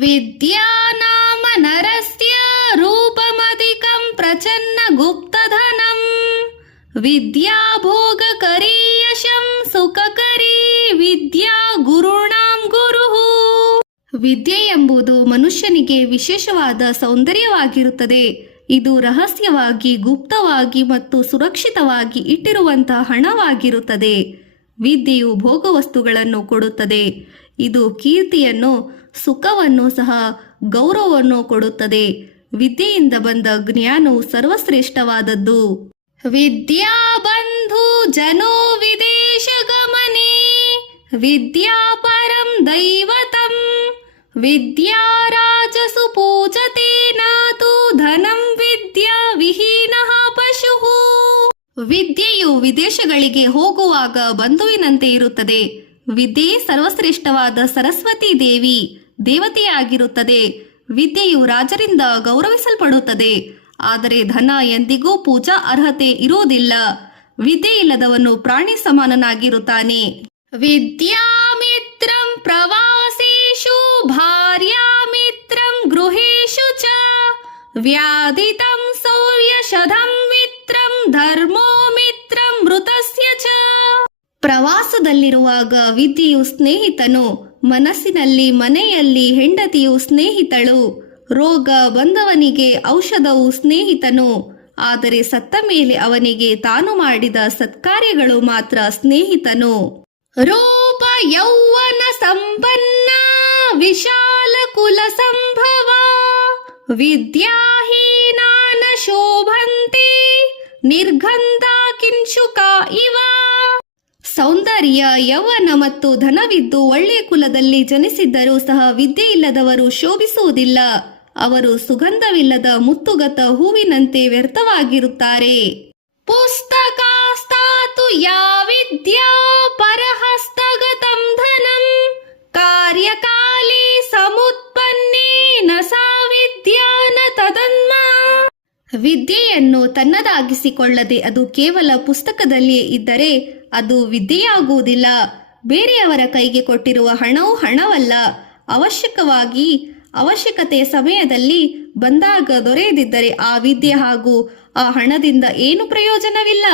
ವಿದ್ಯಾ ನಾಮ ನರಸ್ಯ ರೂಪಮಧಿಕಂ ಪ್ರಚನ್ನ ಗುಪ್ತಧನಂ ವಿದ್ಯಾ ಭೋಗಕರೀ ಯಶಂ ಸುಖಕರೀ ವಿದ್ಯಾ ಗುರುಣಾಂ ಗುರುಹು. ವಿದ್ಯೆ ಎಂಬುದು ಮನುಷ್ಯನಿಗೆ ವಿಶೇಷವಾದ ಸೌಂದರ್ಯವಾಗಿರುತ್ತದೆ. ಇದು ರಹಸ್ಯವಾಗಿ, ಗುಪ್ತವಾಗಿ ಮತ್ತು ಸುರಕ್ಷಿತವಾಗಿ ಇಟ್ಟಿರುವಂತಹ ಹಣವಾಗಿರುತ್ತದೆ. ವಿದ್ಯೆಯು ಭೋಗವಸ್ತುಗಳನ್ನು ಕೊಡುತ್ತದೆ. ಇದು ಕೀರ್ತಿಯನ್ನು, ಸುಖವನ್ನು ಸಹ ಗೌರವವನ್ನು ಕೊಡುತ್ತದೆ. ವಿದ್ಯೆಯಿಂದ ಬಂದ ಜ್ಞಾನವು ಸರ್ವಶ್ರೇಷ್ಠವಾದದ್ದು. ವಿದ್ಯಾ ಬಂಧು ಜನೋ ವಿದೇಶ ಗಮನೆ ವಿದ್ಯಾ ಪರಂ ದೈವತಂ ವಿದ್ಯಾ ರಾಜಸು ಪೂಜತೆ ನಾತು ಧನಂ ವಿದ್ಯಾ ವಿಹೀನಃ ಪಶುಃ. ವಿದ್ಯೆಯು ವಿದೇಶಗಳಿಗೆ ಹೋಗುವಾಗ ಬಂಧುವಿನಂತೆ ಇರುತ್ತದೆ. ವಿದ್ಯೆ ಸರ್ವಶ್ರೇಷ್ಠವಾದ ಸರಸ್ವತಿ ದೇವಿ ದೇವತೆಯಾಗಿರುತ್ತದೆ. ವಿದ್ಯೆಯು ರಾಜರಿಂದ ಗೌರವಿಸಲ್ಪಡುತ್ತದೆ. ಆದರೆ ಧನ ಎಂದಿಗೂ ಪೂಜಾ ಅರ್ಹತೆ ಇರುವುದಿಲ್ಲ. ವಿದ್ಯೆ ಇಲ್ಲದವನು ಪ್ರಾಣಿ ಸಮಾನನಾಗಿರುತ್ತಾನೆ. ವಿದ್ಯಾಮಿತ್ರಂ ಪ್ರವಾಸೇಷು ಭಾರ್ಯಾಮಿತ್ರಂ ಗೃಹೇಷು ಚ ವ್ಯಾಧಿತಂ ಸೌರ್ಯಶಧಂ ಮಿತ್ರಂ ಧರ್ಮೋ ಮಿತ್ರಂ ಮೃತಸ್ಯ ಚ. ಪ್ರವಾಸದಲ್ಲಿರುವಾಗ ವಿದ್ಯೆಯು ಸ್ನೇಹಿತನು, ಮನಸ್ಸಿನಲ್ಲಿ ಮನೆಯಲ್ಲಿ ಹೆಂಡತಿಯು ಸ್ನೇಹಿತಳು. ರೋಗ ಬಂದವನಿಗೆ ಔಷಧವು ಸ್ನೇಹಿತನು, ಆದರೆ ಸತ್ತ ಮೇಲೆ ಅವನಿಗೆ ತಾನು ಮಾಡಿದ ಸತ್ಕಾರ್ಯಗಳು ಮಾತ್ರ ಸ್ನೇಹಿತನು. ರೂಪ ಯೌವನ ಸಂಪನ್ನ ವಿಶಾಲ ಕುಲ ಸಂಭವ ವಿದ್ಯಾಹೀನಾನ ಶೋಭಂತೆ ನಿರ್ಗಂಧ ಕಿಂಶುಕ ಇವ. ಸೌಂದರ್ಯ, ಯೌವನ ಮತ್ತು ಧನವಿದ್ದು ಒಳ್ಳೆಯ ಕುಲದಲ್ಲಿ ಜನಿಸಿದ್ದರೂ ಸಹ ವಿದ್ಯೆ ಇಲ್ಲದವರು ಶೋಭಿಸುವುದಿಲ್ಲ. ಅವರು ಸುಗಂಧವಿಲ್ಲದ ಮುತ್ತುಗತ ಹೂವಿನಂತೆ ವ್ಯರ್ಥವಾಗಿರುತ್ತಾರೆ. ಪುಸ್ತಕಾಸ್ತಾತು ಯಾ ವಿದ್ಯಾ ಪರಹಸ್ತಗತಂ ಧನಂ ಕಾರ್ಯಕಾಲೇ ಸಮುತ್ಪನ್ನೇ ನ ಸಾ ವಿದ್ಯಾ ನ ತದನ್ಮ. ವಿದ್ಯೆಯನ್ನು ತನ್ನದಾಗಿಸಿಕೊಳ್ಳದೆ ಅದು ಕೇವಲ ಪುಸ್ತಕದಲ್ಲಿಯೇ ಇದ್ದರೆ ಅದು ವಿದ್ಯೆಯಾಗುವುದಿಲ್ಲ. ಬೇರೆಯವರ ಕೈಗೆ ಕೊಟ್ಟಿರುವ ಹಣವು ಹಣವಲ್ಲ. ಅವಶ್ಯಕತೆಯ ಸಮಯದಲ್ಲಿ ಬಂದಾಗ ದೊರೆಯದಿದ್ದರೆ ಆ ವಿದ್ಯೆ ಹಾಗೂ ಆ ಹಣದಿಂದ ಏನು ಪ್ರಯೋಜನವಿಲ್ಲ.